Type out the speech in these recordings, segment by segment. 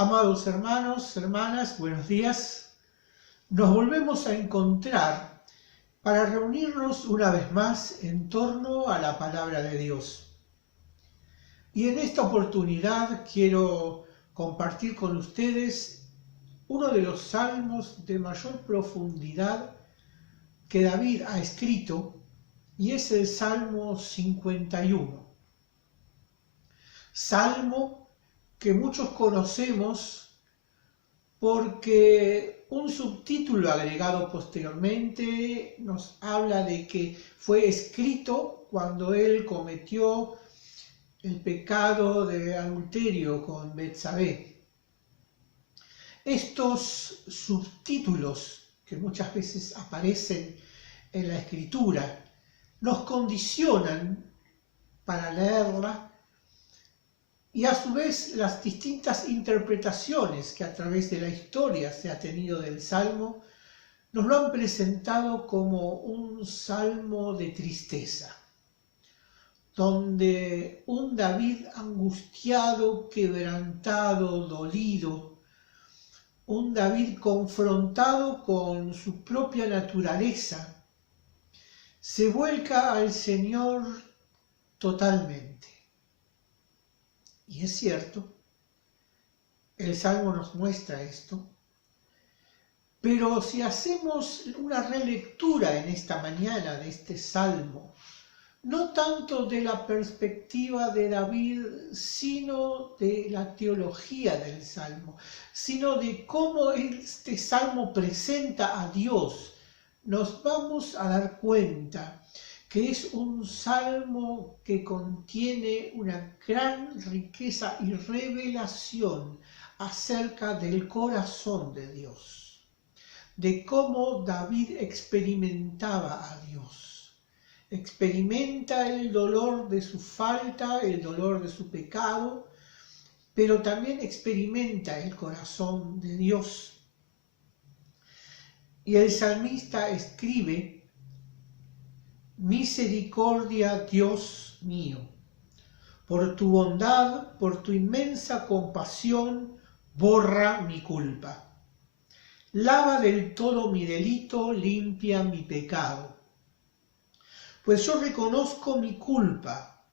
Amados hermanos, hermanas, buenos días. Nos volvemos a encontrar para reunirnos una vez más en torno a la palabra de Dios. Y en esta oportunidad quiero compartir con ustedes uno de los salmos de mayor profundidad que David ha escrito, y es el Salmo 51. Salmo que muchos conocemos porque un subtítulo agregado posteriormente nos habla de que fue escrito cuando él cometió el pecado de adulterio con Betsabé. Estos subtítulos que muchas veces aparecen en la Escritura nos condicionan para leerla, y a su vez las distintas interpretaciones que a través de la historia se ha tenido del Salmo nos lo han presentado como un salmo de tristeza, donde un David angustiado, quebrantado, dolido, un David confrontado con su propia naturaleza, se vuelca al Señor totalmente. Y es cierto, el Salmo nos muestra esto, pero si hacemos una relectura en esta mañana de este Salmo, no tanto de la perspectiva de David, sino de la teología del Salmo, sino de cómo este Salmo presenta a Dios, nos vamos a dar cuenta que es un salmo que contiene una gran riqueza y revelación acerca del corazón de Dios, de cómo David experimentaba a Dios. Experimenta el dolor de su falta, el dolor de su pecado, pero también experimenta el corazón de Dios. Y el salmista escribe: misericordia, Dios mío, por tu bondad, por tu inmensa compasión, borra mi culpa. Lava del todo mi delito, limpia mi pecado. Pues yo reconozco mi culpa,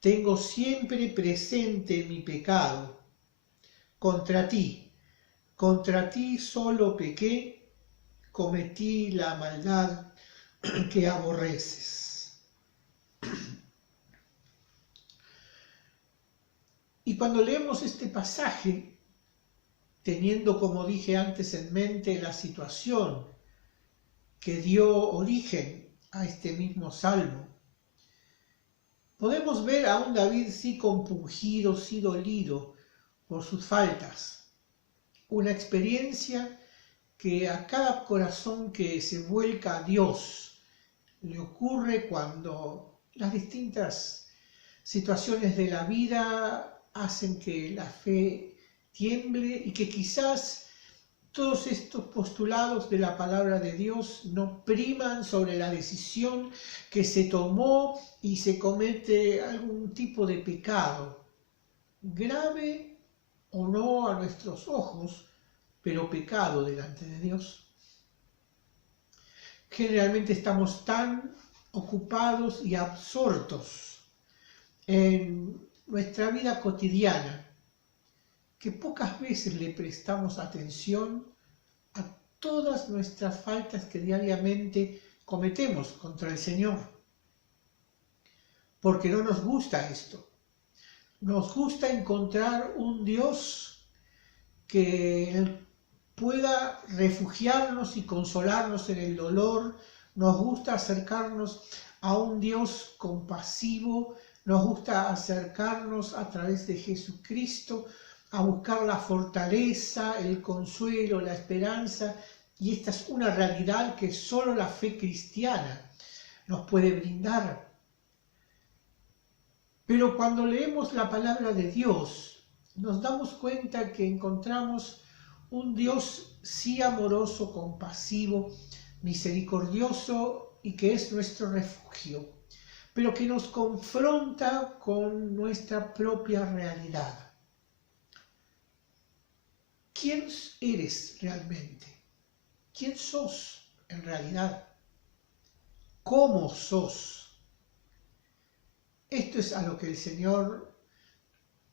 tengo siempre presente mi pecado. Contra ti solo pequé, cometí la maldad que aborreces. Y cuando leemos este pasaje, teniendo, como dije antes, en mente la situación que dio origen a este mismo salmo, podemos ver a un David sí compungido, sí dolido por sus faltas. Una experiencia que a cada corazón que se vuelca a Dios le ocurre cuando las distintas situaciones de la vida hacen que la fe tiemble y que quizás todos estos postulados de la palabra de Dios no priman sobre la decisión que se tomó y se comete algún tipo de pecado, grave o no a nuestros ojos, pero pecado delante de Dios. Generalmente estamos tan ocupados y absortos en nuestra vida cotidiana que pocas veces le prestamos atención a todas nuestras faltas que diariamente cometemos contra el Señor. Porque no nos gusta esto. Nos gusta encontrar un Dios que pueda refugiarnos y consolarnos en el dolor. Nos gusta acercarnos a un Dios compasivo, nos gusta acercarnos a través de Jesucristo a buscar la fortaleza, el consuelo, la esperanza, y esta es una realidad que solo la fe cristiana nos puede brindar. Pero cuando leemos la palabra de Dios, nos damos cuenta que encontramos un Dios sí amoroso, compasivo, misericordioso y que es nuestro refugio, pero que nos confronta con nuestra propia realidad. ¿quién eres realmente? ¿Quién sos en realidad? ¿Cómo sos? Esto es a lo que el Señor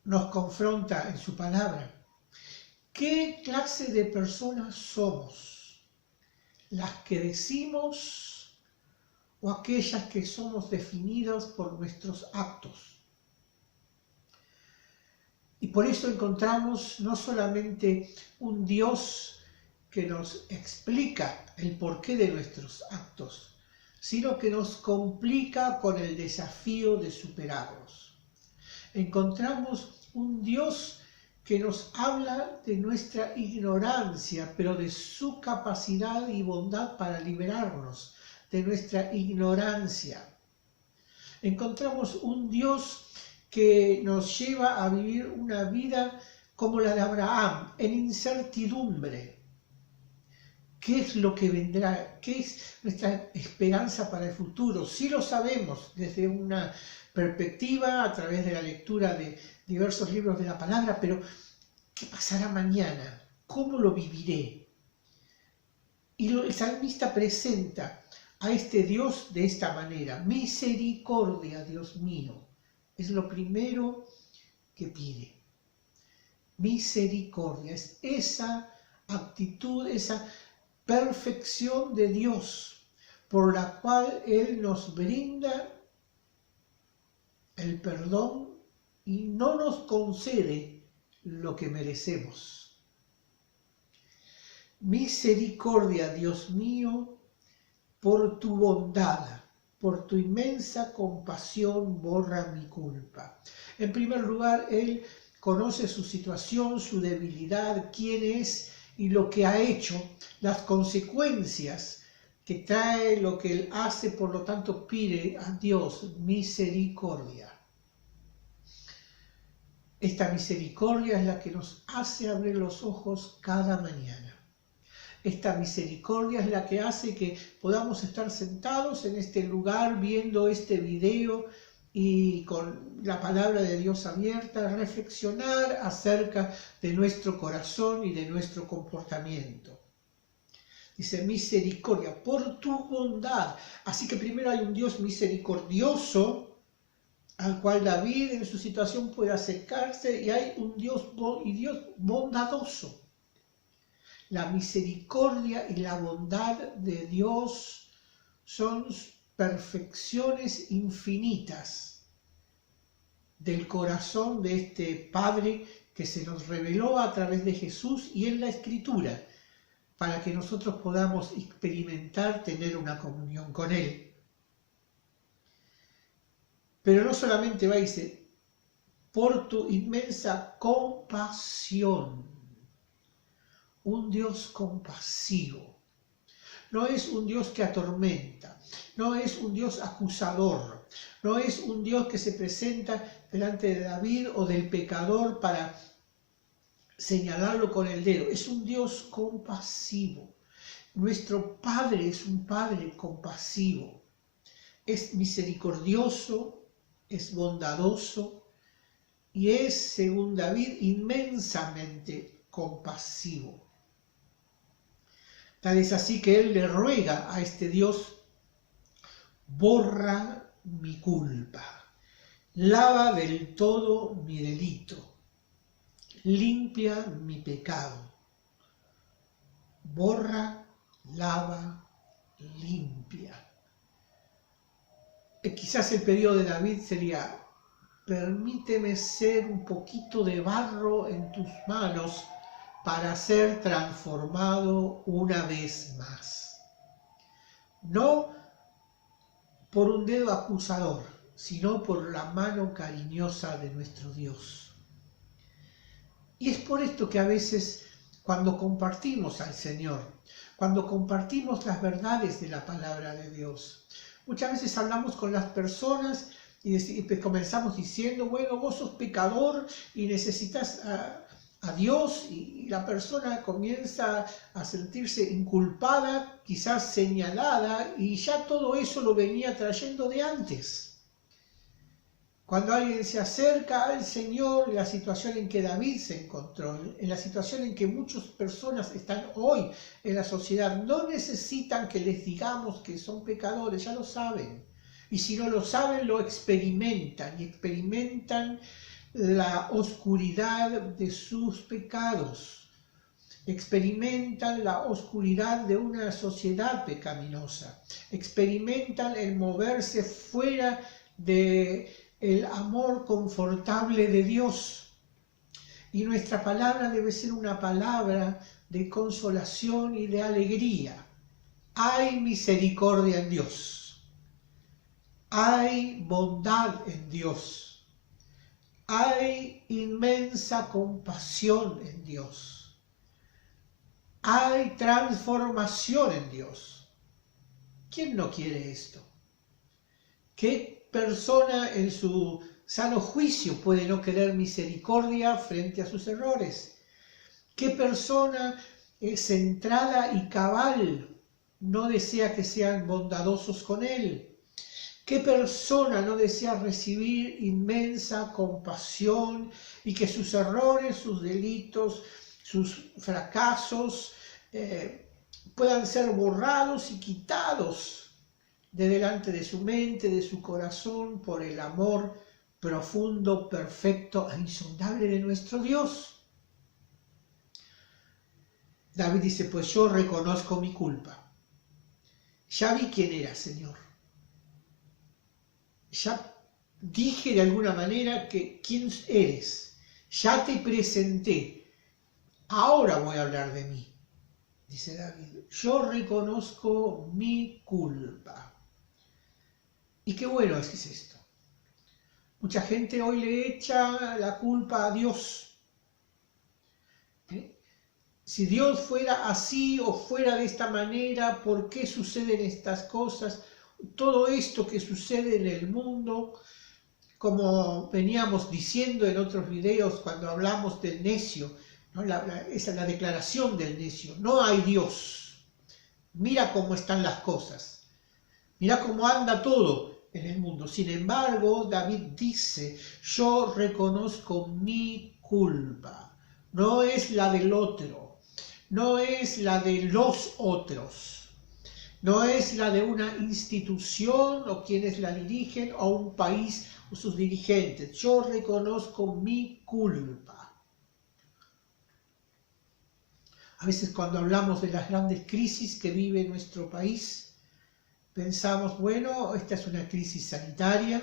nos confronta en su palabra. ¿Qué clase de personas somos? ¿Las que decimos o aquellas que somos definidas por nuestros actos? Y por eso encontramos no solamente un Dios que nos explica el porqué de nuestros actos, sino que nos complica con el desafío de superarlos. Encontramos un Dios que nos habla de nuestra ignorancia, pero de su capacidad y bondad para liberarnos de nuestra ignorancia. Encontramos un Dios que nos lleva a vivir una vida como la de Abraham, en incertidumbre. ¿Qué es lo que vendrá? ¿Qué es nuestra esperanza para el futuro? Sí lo sabemos desde una perspectiva, a través de la lectura de diversos libros de la palabra, pero ¿qué pasará mañana? ¿Cómo lo viviré? Y el salmista presenta a este Dios de esta manera: misericordia, Dios mío. Es lo primero que pide. Misericordia, es esa actitud, esa perfección de Dios por la cual Él nos brinda el perdón y no nos concede lo que merecemos. Misericordia, Dios mío, por tu bondad, por tu inmensa compasión, borra mi culpa. En primer lugar, Él conoce su situación, su debilidad, quién es y lo que ha hecho, las consecuencias que trae lo que Él hace, por lo tanto pide a Dios misericordia. Esta misericordia es la que nos hace abrir los ojos cada mañana. Esta misericordia es la que hace que podamos estar sentados en este lugar viendo este video y con la palabra de Dios abierta, reflexionar acerca de nuestro corazón y de nuestro comportamiento. Dice misericordia, por tu bondad. Así que primero hay un Dios misericordioso al cual David en su situación puede acercarse, y hay un Dios bondadoso. La misericordia y la bondad de Dios son perfecciones infinitas del corazón de este Padre que se nos reveló a través de Jesús y en la Escritura, para que nosotros podamos experimentar, tener una comunión con Él. Pero no solamente va, dice, por tu inmensa compasión. Un Dios compasivo. No es un Dios que atormenta, no es un Dios acusador, no es un Dios que se presenta delante de David o del pecador para señalarlo con el dedo. Es un Dios compasivo. Nuestro Padre es un Padre compasivo. Es misericordioso, es bondadoso y es, según David, inmensamente compasivo. Tal es así que él le ruega a este Dios: borra mi culpa, lava del todo mi delito, limpia mi pecado. Borra, lava, limpia. Quizás el pedido de David sería: permíteme ser un poquito de barro en tus manos para ser transformado una vez más. No por un dedo acusador, sino por la mano cariñosa de nuestro Dios. Y es por esto que a veces, cuando compartimos al Señor, cuando compartimos las verdades de la palabra de Dios, muchas veces hablamos con las personas y comenzamos diciendo: bueno, vos sos pecador y necesitas a Dios, y la persona comienza a sentirse inculpada, quizás señalada, y ya todo eso lo venía trayendo de antes. Cuando alguien se acerca al Señor, en la situación en que David se encontró, en la situación en que muchas personas están hoy en la sociedad, no necesitan que les digamos que son pecadores, ya lo saben. Y si no lo saben, lo experimentan, y experimentan la oscuridad de sus pecados. Experimentan la oscuridad de una sociedad pecaminosa. Experimentan el moverse fuera de el amor confortable de Dios. Y nuestra palabra debe ser una palabra de consolación y de alegría. Hay misericordia en Dios. Hay bondad en Dios. Hay inmensa compasión en Dios. Hay transformación en Dios. ¿Quién no quiere esto? ¿Qué persona en su sano juicio puede no querer misericordia frente a sus errores? ¿Qué persona centrada y cabal no desea que sean bondadosos con él? ¿Qué persona no desea recibir inmensa compasión y que sus errores, sus delitos, sus fracasos puedan ser borrados y quitados de delante de su mente, de su corazón, por el amor profundo, perfecto e insondable de nuestro Dios? David dice, pues yo reconozco mi culpa. Ya vi quién era, Señor. Ya dije de alguna manera que quién eres. Ya te presenté. Ahora voy a hablar de mí, dice David. Yo reconozco mi culpa. Y qué bueno es esto. Mucha gente hoy le echa la culpa a Dios. Si Dios fuera así o fuera de esta manera, ¿por qué suceden estas cosas? Todo esto que sucede en el mundo, como veníamos diciendo en otros videos cuando hablamos del necio, ¿no? Esa es la declaración del necio. No hay Dios. Mira cómo están las cosas. Mira cómo anda todo en el mundo. Sin embargo, David dice, yo reconozco mi culpa. No es la del otro, no es la de los otros, no es la de una institución o quienes la dirigen o un país o sus dirigentes. Yo reconozco mi culpa. A veces cuando hablamos de las grandes crisis que vive nuestro país, pensamos, bueno, esta es una crisis sanitaria,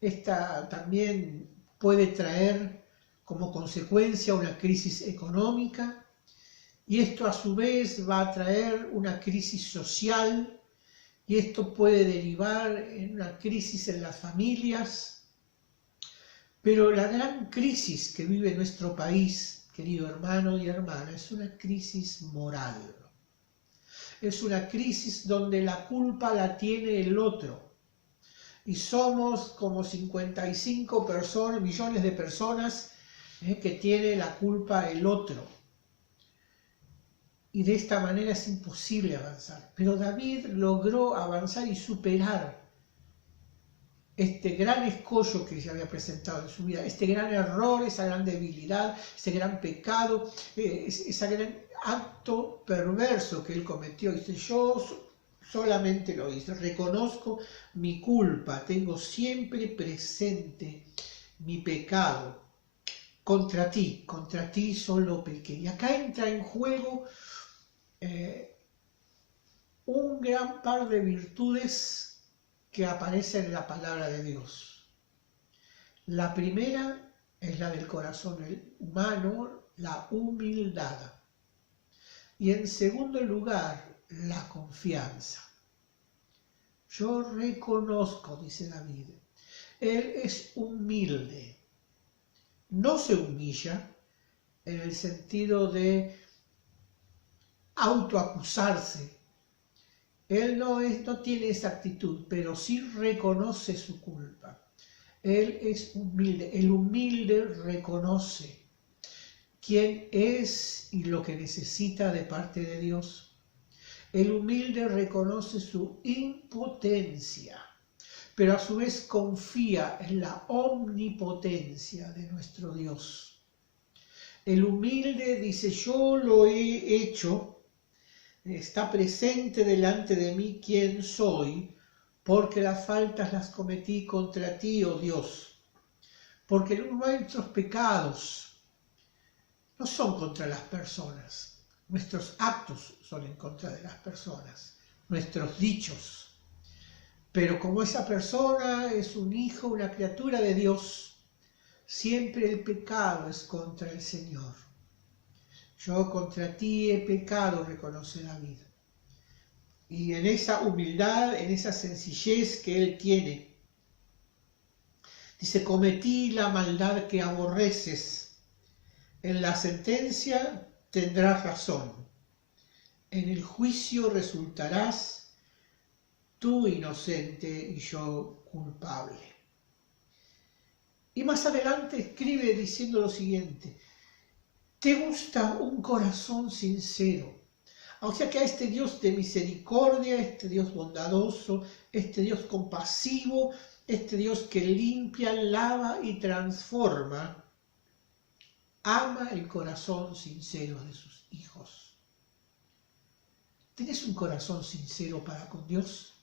esta también puede traer como consecuencia una crisis económica, y esto a su vez va a traer una crisis social, y esto puede derivar en una crisis en las familias. Pero la gran crisis que vive nuestro país, querido hermano y hermana, es una crisis moral. Es una crisis donde la culpa la tiene el otro. Y somos como 55 millones de personas que tiene la culpa el otro. Y de esta manera es imposible avanzar. Pero David logró avanzar y superar este gran escollo que se había presentado en su vida, este gran error, esa gran debilidad, ese gran pecado, ese gran acto perverso que él cometió. Dice, yo solamente lo hice, reconozco mi culpa, tengo siempre presente mi pecado. Contra ti solo pequé. Y acá entra en juego un gran par de virtudes que aparecen en la palabra de Dios. La primera es la del corazón humano, la humildad. Y en segundo lugar, la confianza. Yo reconozco, dice David, él es humilde. No se humilla en el sentido de autoacusarse. Él no tiene esa actitud, pero sí reconoce su culpa. Él es humilde. El humilde reconoce quién es y lo que necesita de parte de Dios. El humilde reconoce su impotencia. pero a su vez confía en la omnipotencia de nuestro Dios. El humilde dice, yo lo he hecho, está presente delante de mí quién soy, porque las faltas las cometí contra ti, oh Dios. Porque nuestros pecados no son contra las personas, nuestros actos son en contra de las personas, nuestros dichos. Pero como esa persona es un hijo, una criatura de Dios, siempre el pecado es contra el Señor. Yo contra ti he pecado, reconoce David. Y en esa humildad, en esa sencillez que él tiene, dice, cometí la maldad que aborreces. En la sentencia tendrás razón. En el juicio resultarás tú inocente y yo culpable. Y más adelante escribe diciendo lo siguiente, ¿te gusta un corazón sincero? O sea que a este Dios de misericordia, este Dios bondadoso, este Dios compasivo, este Dios que limpia, lava y transforma, ama el corazón sincero de sus hijos. ¿Tienes un corazón sincero para con Dios?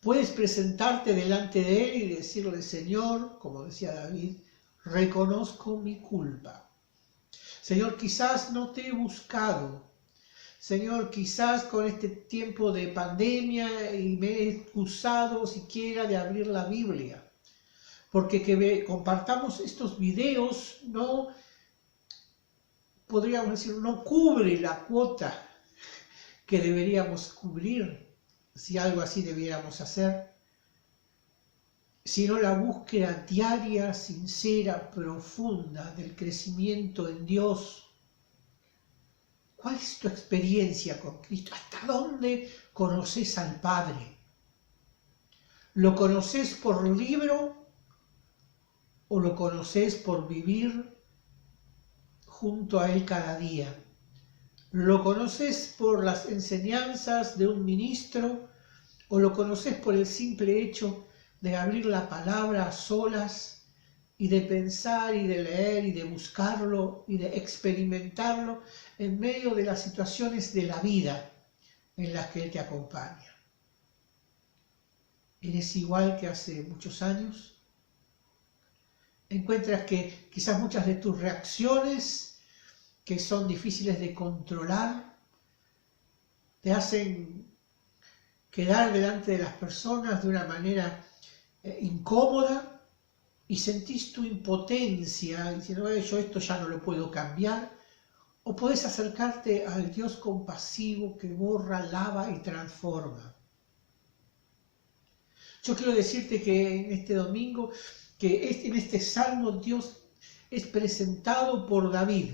Puedes presentarte delante de Él y decirle, Señor, como decía David, reconozco mi culpa. Señor, quizás no te he buscado. Señor, quizás con este tiempo de pandemia y me he excusado siquiera de abrir la Biblia. Porque que compartamos estos videos no, podríamos decir, no cubre la cuota que deberíamos cubrir, si algo así debiéramos hacer, sino la búsqueda diaria, sincera, profunda del crecimiento en Dios. ¿Cuál es tu experiencia con Cristo? ¿Hasta dónde conoces al Padre? ¿Lo conoces por libro o lo conoces por vivir junto a Él cada día? ¿Lo conoces por las enseñanzas de un ministro o lo conoces por el simple hecho de abrir la palabra a solas y de pensar y de leer y de buscarlo y de experimentarlo en medio de las situaciones de la vida en las que Él te acompaña? ¿Eres igual que hace muchos años? ¿Encuentras que quizás muchas de tus reacciones, que son difíciles de controlar, te hacen quedar delante de las personas de una manera incómoda? Y sentís tu impotencia, diciendo, yo esto ya no lo puedo cambiar, o podés acercarte al Dios compasivo que borra, lava y transforma. Yo quiero decirte que en este domingo, que en este salmo Dios es presentado por David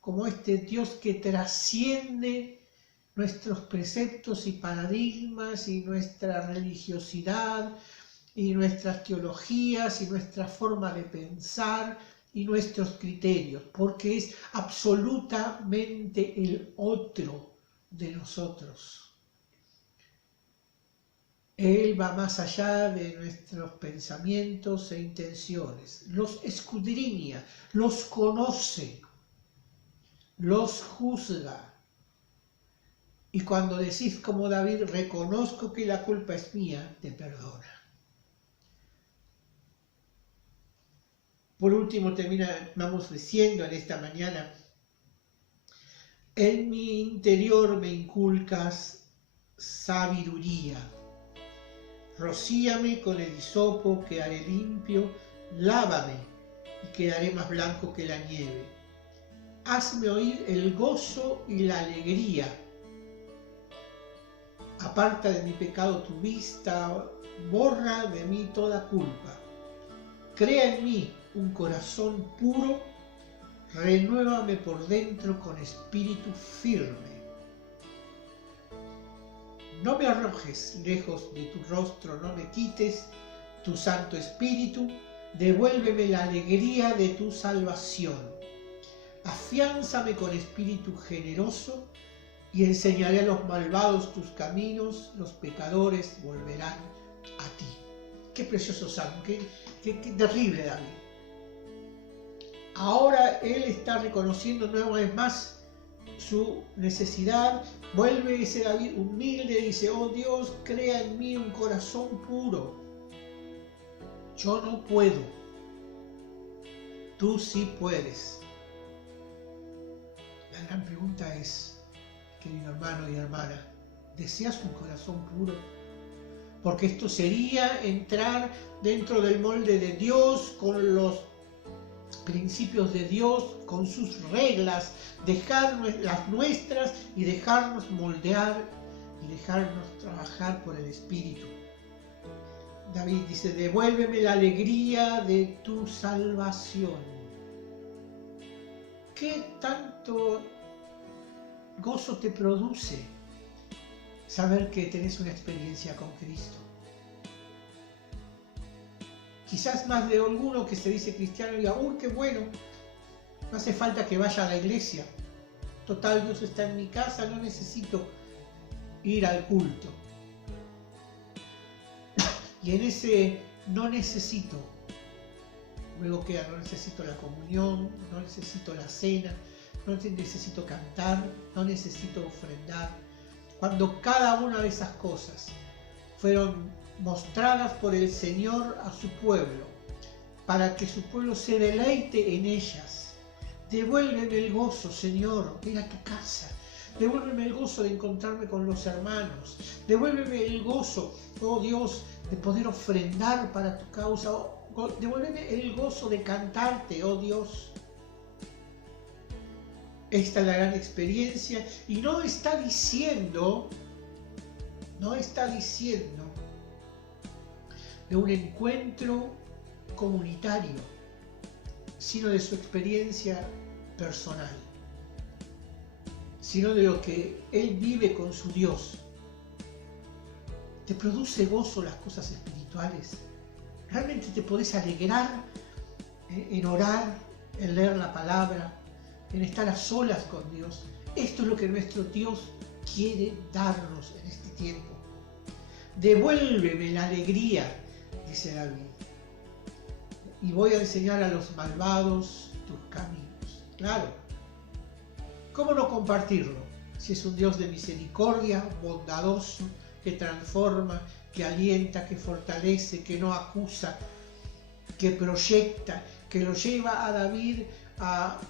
como este Dios que trasciende nuestros preceptos y paradigmas y nuestra religiosidad, y nuestras teologías y nuestra forma de pensar y nuestros criterios, porque es absolutamente el otro de nosotros. Él va más allá de nuestros pensamientos e intenciones, los escudriña, los conoce, los juzga. Y cuando decís como David, reconozco que la culpa es mía, te perdona. Por último, vamos diciendo en esta mañana, en mi interior me inculcas sabiduría. Rocíame con el hisopo, quedaré limpio, lávame y quedaré más blanco que la nieve. Hazme oír el gozo y la alegría. Aparta de mi pecado tu vista, borra de mí toda culpa. Crea en mí un corazón puro, renuévame por dentro con espíritu firme. No me arrojes lejos de tu rostro, no me quites tu Santo Espíritu, devuélveme la alegría de tu salvación. Afiánzame con espíritu generoso y enseñaré a los malvados tus caminos, los pecadores volverán a ti. Qué precioso salmo, qué terrible David. Ahora él está reconociendo una vez más su necesidad. Vuelve ese David humilde, dice: oh Dios, crea en mí un corazón puro. Yo no puedo, tú sí puedes. La gran pregunta es, querido hermano y hermana, ¿deseas un corazón puro? Porque esto sería entrar dentro del molde de Dios, con los principios de Dios, con sus reglas, dejar las nuestras y dejarnos moldear y dejarnos trabajar por el Espíritu. David dice: devuélveme la alegría de tu salvación. ¿Qué tanto gozo te produce saber que tenés una experiencia con Cristo? Quizás más de alguno que se dice cristiano diga: uy, qué bueno, no hace falta que vaya a la iglesia. Total, Dios está en mi casa, no necesito ir al culto. Y en ese no necesito, luego queda: no necesito la comunión, no necesito la cena, no necesito cantar, no necesito ofrendar. Cuando cada una de esas cosas fueron mostradas por el Señor a su pueblo, para que su pueblo se deleite en ellas. Devuélveme el gozo, Señor, de ir a tu casa. Devuélveme el gozo de encontrarme con los hermanos. Devuélveme el gozo, oh Dios, de poder ofrendar para tu causa. Devuélveme el gozo de cantarte, oh Dios. Esta es la gran experiencia, y no está diciendo de un encuentro comunitario, sino de su experiencia personal, sino de lo que él vive con su Dios. ¿Te produce gozo las cosas espirituales? ¿Realmente te podés alegrar en orar, en leer la palabra, en estar a solas con Dios? Esto es lo que nuestro Dios quiere darnos en este tiempo. Devuélveme la alegría, dice David, y voy a enseñar a los malvados tus caminos. Claro, ¿cómo no compartirlo? Si es un Dios de misericordia, bondadoso, que transforma, que alienta, que fortalece, que no acusa, que proyecta, que lo lleva a David a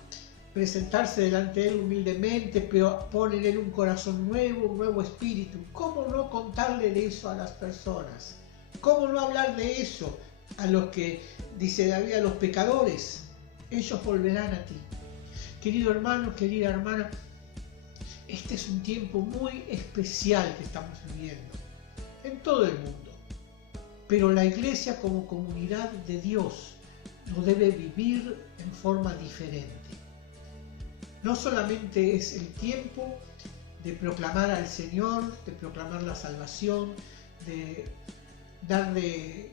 presentarse delante de él humildemente, pero pone en él un corazón nuevo, un nuevo espíritu. ¿Cómo no contarle de eso a las personas? ¿Cómo no hablar de eso a los que, dice David, a los pecadores? Ellos volverán a ti. Querido hermano, querida hermana, este es un tiempo muy especial que estamos viviendo en todo el mundo, pero la Iglesia como comunidad de Dios lo debe vivir en forma diferente. No solamente es el tiempo de proclamar al Señor, de proclamar la salvación, de dar de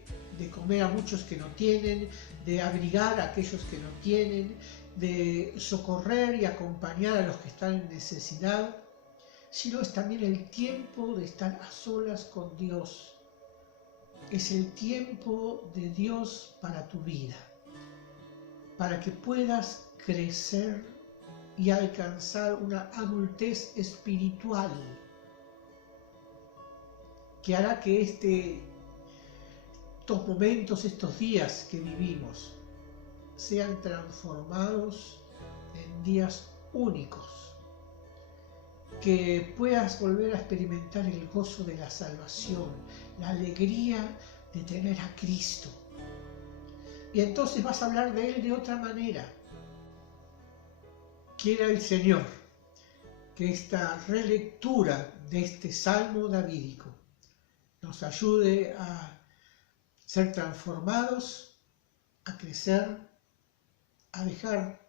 comer a muchos que no tienen, de abrigar a aquellos que no tienen, de socorrer y acompañar a los que están en necesidad, sino es también el tiempo de estar a solas con Dios. Es el tiempo de Dios para tu vida, para que puedas crecer y alcanzar una adultez espiritual que hará que estos momentos, estos días que vivimos, sean transformados en días únicos, que puedas volver a experimentar el gozo de la salvación, la alegría de tener a Cristo. Y entonces vas a hablar de Él de otra manera. Quiera el Señor que esta relectura de este Salmo davídico nos ayude a ser transformados, a crecer, a dejar,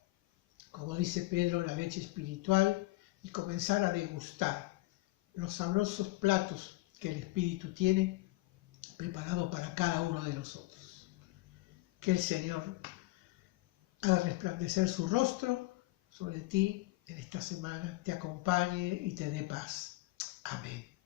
como dice Pedro, la leche espiritual y comenzar a degustar los sabrosos platos que el Espíritu tiene preparado para cada uno de nosotros. Que el Señor haga resplandecer su rostro sobre ti en esta semana te acompañe y te dé paz. Amén.